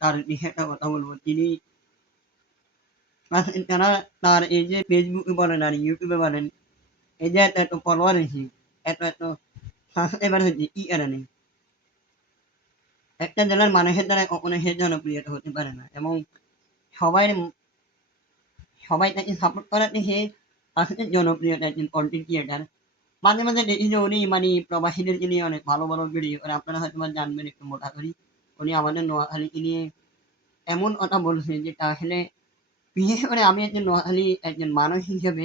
তার বিষয়ে একটা কথা বলব তিনি তারা তার এই যে ফেসবুকে বলেন আর ইউটিউবে বলেন এই যে এত এত ফলোয়ার হয়েছে এত এত সাবস্ক্রাইবার হয়েছে কি কারণে একটা জেলার মানুষের দ্বারা কখনো সে জনপ্রিয়তা হতে পারে না এবং সবাই সবাই তাকে সাপোর্ট করাতে সে আসলে জনপ্রিয়তা একজন কন্টেন্ট ক্রিয়েটার মাঝে মাঝে যে উনি মানে প্রবাসীদেরকে নিয়ে অনেক ভালো ভালো ভিডিও করে আপনারা হয়তো জানবেন একটু মোটা করি। উনি আমাদের নোয়াখালীকে নিয়ে এমন কথা বলছে যেটা আসলে বিশেষ করে আমি একজন নোয়াখালী একজন মানুষ হিসেবে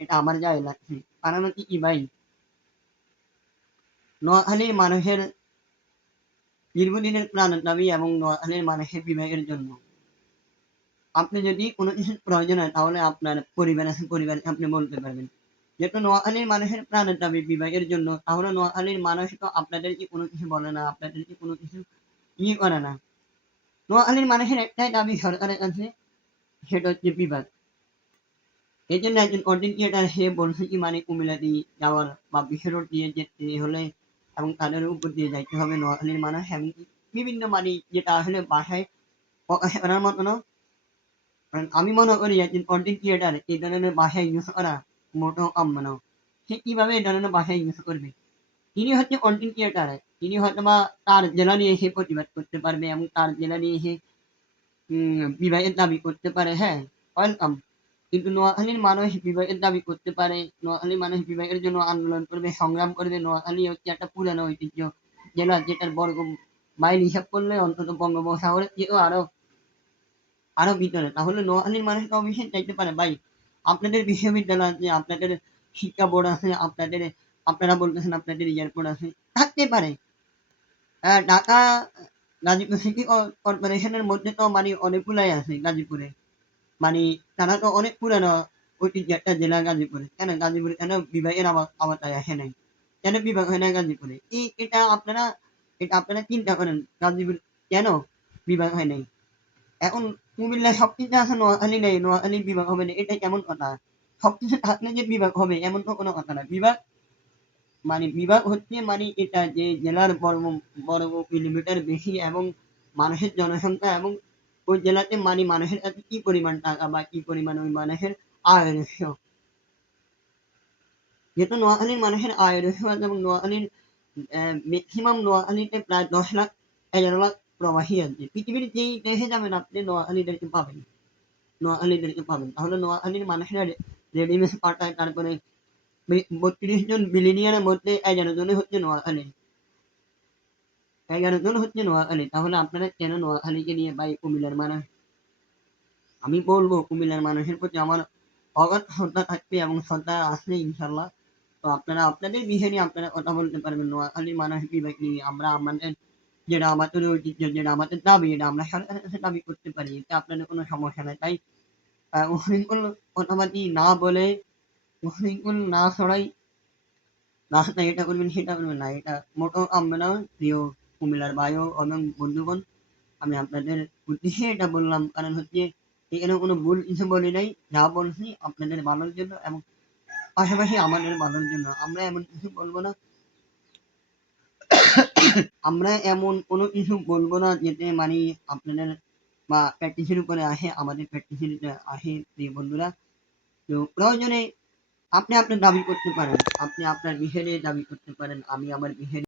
এটা আমার গায়ে লাগছে। কারণ হচ্ছে কি ভাই? নোয়াখালীর মানুষের দীর্ঘদিনের প্রাণ দাবি এবং নোয়াখালীর মানুষের বিভাগের জন্য। আপনি যদি কোনো কিছুর প্রয়োজন হয়, তাহলে আপনার পরিবার আছে পরিবারে আপনি বলতে পারবেন। যেহেতু নোয়াখালীর মানুষের প্রাণের দাবি বিভাগের জন্য, তাহলে নোয়াখালীর মানুষ তো আপনাদেরকে কোনো কিছু বলে না আপনাদেরকে কোনো কিছু ইয়ে করে না? নোয়াখালীর মানুষের একটাই দাবি সরকারের কাছে, সেটা হচ্ছে বিভাগ এই জন্য একজন কন্টেন্ট ক্রিয়েটার, সে বলছে কি মানে কুমিল্লা দিয়ে যাওয়ার বা বিশ্ব দিয়ে যেতে হলে এবং তাদের উপর দিয়ে যাইতে হবে নোয়াখালীর মানুষ এবং বিভিন্ন মানে যেটা আসলে বাসায় প্রকাশ করার মতো না আমি মনে করি একজন কন্টেন্ট ক্রিয়েটার, এই ধরনের বাসায় ইউজ করা মোটেও কাম্য না সে কীভাবে ধরনের ভাষায় ইউজ করবে? তিনি হচ্ছে কন্টেন্ট ক্রিয়েটার তিনি হয়তো বা তার জেলা নিয়ে এসে প্রতিবাদ করতে পারবে এবং তার জেলা নিয়ে এসে বিবাহের দাবি করতে পারে হ্যাঁ ওয়েলকাম কিন্তু নোয়াখালীর মানুষ বিবাহের দাবি করতে পারে, নোয়াখালীর মানুষ বিবাহের জন্য আন্দোলন করবে, সংগ্রাম করবে। নোয়াখালী হচ্ছে একটা পুরানো ঐতিহ্য জেলা যেটার বর্গ মাইল হিসাব করলে অন্তত বঙ্গোপসাগরের চেয়েও আরও আরও ভিতরে। তাহলে নোয়াখালীর মানুষ অবশ্যই চাইতে পারে, ভাই। আপনাদের বিশ্ববিদ্যালয় আছে, আপনাদের শিক্ষা বোর্ড আছে, আপনাদের, আপনারা বলতেছেন আপনাদের এয়ারপোর্ট আছে। থাকতে পারে। ঢাকা গাজীপুর সিটি কর্পোরেশনের মধ্যে তো মানে অনেকগুলাই আছে গাজীপুরে। মানে তারা তো অনেক পুরানো ঐতিহ্য একটা জেলা গাজীপুরে। কেন গাজীপুরে কেন বিভাগের আওতায় আসে নাই? কেন বিভাগ হয় না গাজীপুরে? এই, এটা আপনারা এটা আপনারা চিন্তা করেন, গাজীপুর কেন বিভাগ হয় নাই? এখন কুমিল্লা সবকিছু আছে নোয়াখালী নেই নোয়াখালী বিভাগ হবে না এটা কেমন কথা। সবকিছু থাকলে যে বিভাগ হবে, এমন তো কোনো কথা না। বিভাগ মানে বিভাগ হচ্ছে মানে এটা যে জেলার বর্গ বর্গ কিলোমিটার বেশি এবং মানুষের জনসংখ্যা এবং ওই জেলাতে মানে মানুষের কাছে কি পরিমাণ টাকা বা কি পরিমাণ ওই মানুষের আয় রহস্য যেহেতু নোয়াখালীর মানুষের আয় রহস্য আছে এবং নোয়াখালীর ম্যাক্সিমাম নোয়াখালীতে প্রায় দশ লাখ, এগারো লাখ প্রবাসী আছে পৃথিবীর যেই দেশে যাবেন আপনি নোয়াখালীদেরকে পাবেন নোয়াখালীদেরকে পাবেন তাহলে নোয়াখালীর মানুষেরা রেডিমেড পাঠায় তারপরে বত্রিশ জন বিলিনিয়ারের মধ্যে এগারো জনে হচ্ছে নোয়াখালী এগারো জন হচ্ছে নোয়াখালী তাহলে আপনারা কেন নোয়াখালীকে নিয়ে ভাই কুমিল্লার মানুষ আমি বলব কুমিল্লার মানুষের প্রতি আমার অগাধ শ্রদ্ধা থাকবে এবং শ্রদ্ধা আসবে ইনশাল্লাহ তো আপনারা আপনাদের বিষয় নিয়ে আপনারা কথা বলতে পারবেন নোয়াখালীর মানুষ বিভাগ নিয়ে আমরা আমাদের যেটা আমাদের ঐতিহ্য যেটা আমাদের দাবি, এটা আমরা কাছে দাবি করতে পারি, এতে আপনাদের কোনো সমস্যা নাই, তাই? উশৃঙ্খল কথাবার্তি না বলে উশৃঙ্খল না ছড়াই রাস্তায় এটা করবেন সেটা করবেন না, এটা মোটো না প্রিয় কুমিল্লার বায়ু এবং বন্ধুগণ, আমি আপনাদের উদ্দেশ্যে এটা বললাম, কারণ হচ্ছে এখানে কোনো ভুল কিছু বলি নাই, যা বলছি আপনাদের ভালোর জন্য এবং পাশাপাশি আমাদের ভালোর জন্য, আমরা এমন কিছু বলব না আমরা এমন কোনো কিছু বলব না যেতে মানে আপনাদের বা প্র্যাকটিসের উপরে আসে, আমাদের প্র্যাকটিসের আসে, প্রিয় বন্ধুরা। তো প্রয়োজনে আপনি আপনার দাবি করতে পারেন, আপনি আপনার বিষয় দাবি করতে পারেন, আমি আমার বিষয়